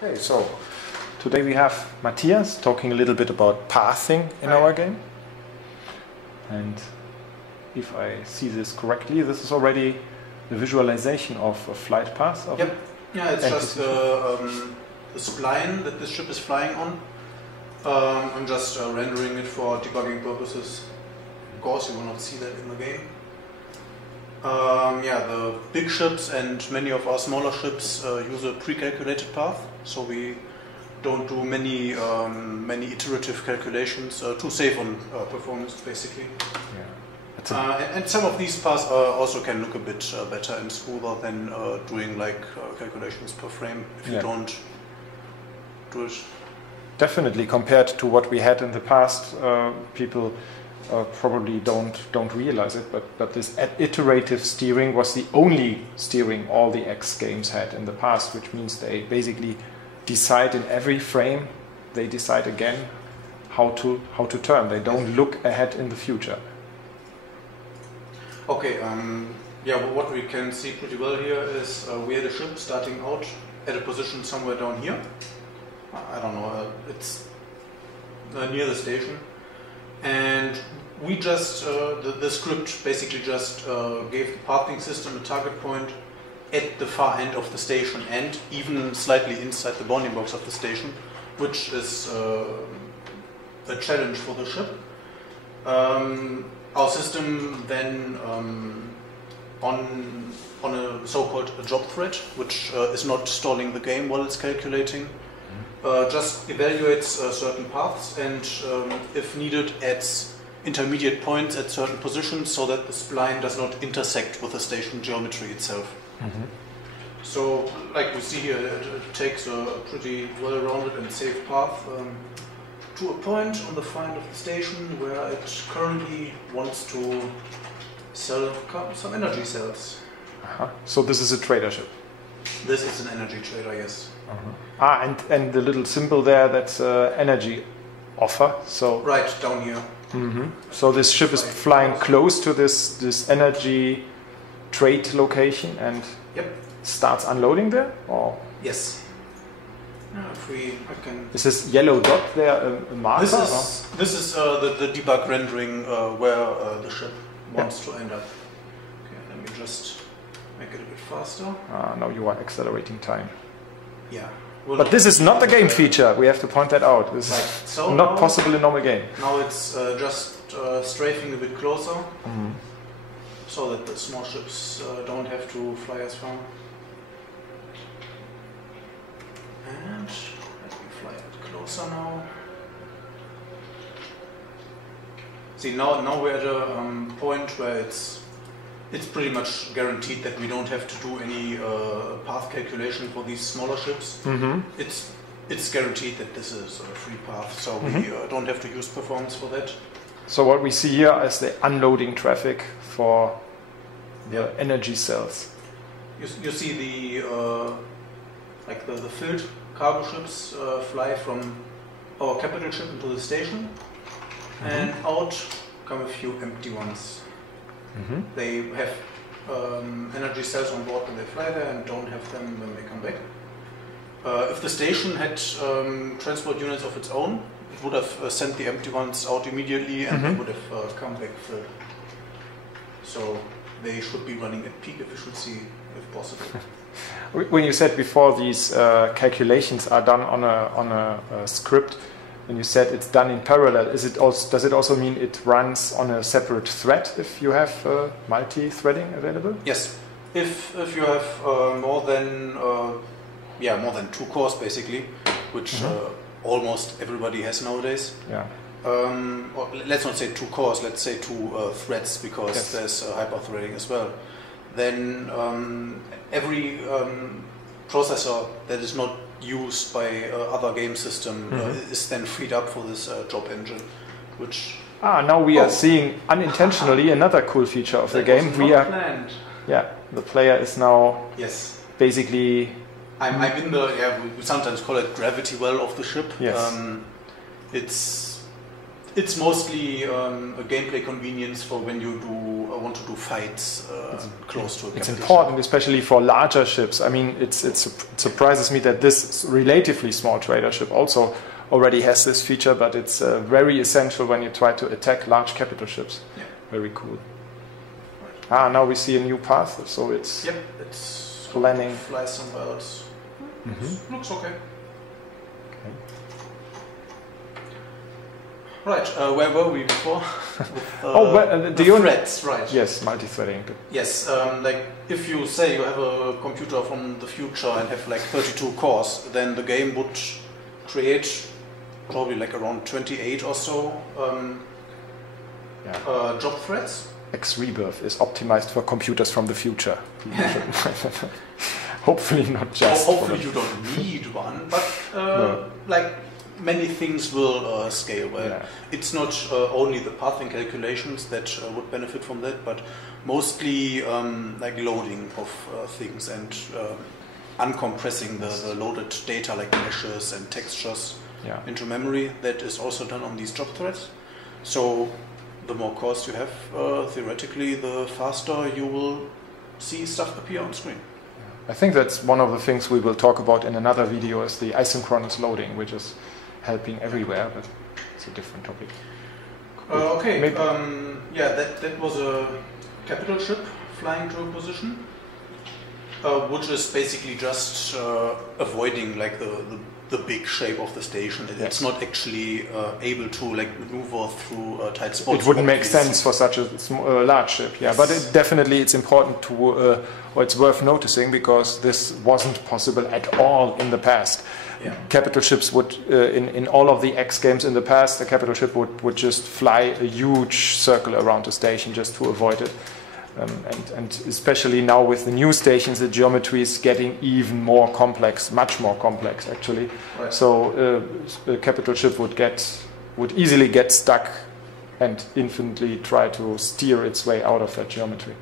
Okay, so today we have Matthias talking a little bit about pathing in our game. And if I see this correctly, this is already the visualization of a flight path. Yep. Yeah, it's just the spline that this ship is flying on. I'm just rendering it for debugging purposes. Of course, you will not see that in the game. Yeah, the big ships and many of our smaller ships use a pre-calculated path, so we don't do many iterative calculations to save on performance, basically. Yeah. And some of these paths also can look a bit better and smoother than doing like calculations per frame if you don't do it. Definitely, compared to what we had in the past, people probably don't realize it, but this iterative steering was the only steering all the X games had in the past, which means they basically decide in every frame, they decide again how to turn. They don't look ahead in the future. Okay, yeah, what we can see pretty well here is we had a ship starting out at a position somewhere down here. I don't know, it's near the station. And we just, the script basically just gave the pathing system a target point at the far end of the station and even slightly inside the bounding box of the station, which is a challenge for the ship. Our system then, on a so-called job thread, which is not stalling the game while it's calculating, just evaluates certain paths and, if needed, adds intermediate points at certain positions so that the spline does not intersect with the station geometry itself. So, like we see here, it takes a pretty well-rounded and safe path to a point on the far end of the station where it currently wants to sell some energy cells. So this is a trader ship? This is an energy trader, yes. And the little symbol there, that's energy offer. So right down here. So this ship is flying close to this energy trade location and starts unloading there? Or? Yes. Is this yellow dot there a marker? This is the debug rendering where the ship wants to end up. Okay, let me just make it a bit faster. Now you are accelerating time. Yeah. But this is not the game feature, we have to point that out. This is not possible in normal game. Now it's just strafing a bit closer, so that the small ships don't have to fly as far. And let me fly a bit closer now. See, now we're at a point where it's pretty much guaranteed that we don't have to do any path calculation for these smaller ships. It's guaranteed that this is a free path, so we don't have to use performance for that. So what we see here is the unloading traffic for the energy cells. You see the like the filled cargo ships fly from our capital ship into the station, and out come a few empty ones. They have energy cells on board when they fly there and don't have them when they come back. If the station had transport units of its own, it would have sent the empty ones out immediately and they would have come back filled. So they should be running at peak efficiency if possible. When you said before these calculations are done on a script, when you said it's done in parallel, does it also mean it runs on a separate thread if you have multi-threading available? Yes. If you have more than 2 cores basically, which almost everybody has nowadays. Yeah. Or let's not say 2 cores, let's say 2 threads, because there's hyper-threading as well. Then every processor that is not used by other game system is then freed up for this job engine, which now we are seeing unintentionally another cool feature of the game. Planned. Yeah, the player is now basically. I'm in the we sometimes call it gravity well of the ship. Yes. It's It's mostly a gameplay convenience for when you want to do fights close to a capital It's important, ship. especially for larger ships. I mean, it surprises me that this relatively small trader ship also already has this feature, but it's very essential when you try to attack large capital ships. Yeah. Very cool. Ah, now we see a new path, so it's it's planning. Fly somewhere else. Looks okay. Right, where were we before? With, the threads, right? Yes, multi-threading. Yes, like if you say you have a computer from the future and have like 32 cores, then the game would create probably like around 28 or so job threads. X Rebirth is optimized for computers from the future. Hopefully not just. Hopefully you don't need one, but like many things will scale well. Yeah. It's not only the pathing calculations that would benefit from that, but mostly like loading of things and uncompressing the loaded data like meshes and textures into memory. That is also done on these job threads. So the more cores you have, theoretically, the faster you will see stuff appear on screen. I think that's one of the things we will talk about in another video, is the asynchronous loading, which is helping everywhere, but it's a different topic. Okay, yeah, that was a capital ship flying to a position, which is basically just avoiding like the big shape of the station. It's not actually able to like maneuver through tight spots. It wouldn't make sense for such a large ship, but it's important to, or it's worth noticing, because this wasn't possible at all in the past. Yeah. Capital ships would, in all of the X games in the past, the capital ship would just fly a huge circle around the station just to avoid it. And especially now with the new stations, the geometry is getting even more complex, much more complex actually. Right. So a capital ship would easily get stuck and infinitely try to steer its way out of that geometry.